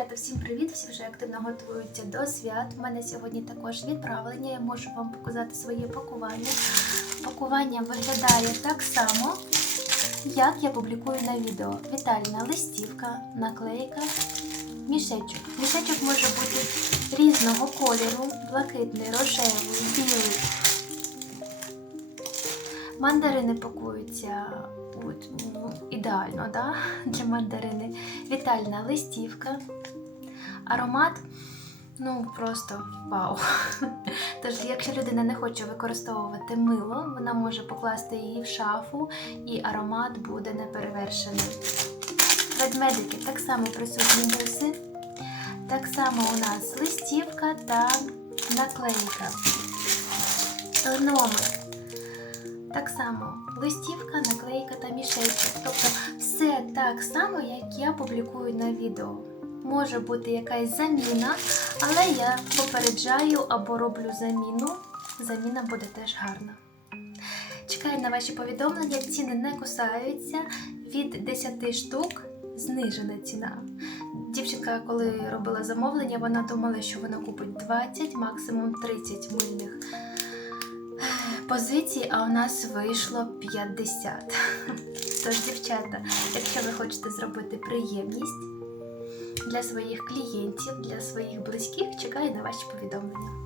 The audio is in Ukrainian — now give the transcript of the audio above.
Дівчата, всім привіт! Всі вже активно готуються до свят. У мене сьогодні також відправлення. Я можу вам показати своє пакування. Пакування виглядає так само, як я публікую на відео. Вітальна листівка, наклейка, мішечок. Мішечок може бути різного кольору: блакитний, рожевий, білий. Мандарини пакуються от, ну, ідеально да? для мандарини. Вітальна листівка. Аромат, ну просто вау. Тож, якщо людина не хоче використовувати мило, вона може покласти її в шафу, і аромат буде неперевершений. Ведмедики так само присутні буси. Так само у нас листівка та наклейка. Номер. Так само листівка, наклейка та мішечок. Тобто все так само, як я публікую на відео. Може бути якась заміна, але я попереджаю або роблю заміну. Заміна буде теж гарна. Чекаю на ваші повідомлення, ціни не кусаються. Від 10 штук знижена ціна. Дівчинка, коли робила замовлення, вона думала, що вона купить 20, максимум 30 мильних позицій, а у нас вийшло 50. Тож, дівчата, якщо ви хочете зробити приємність для своїх клієнтів, для своїх близьких, чекаю на ваші повідомлення.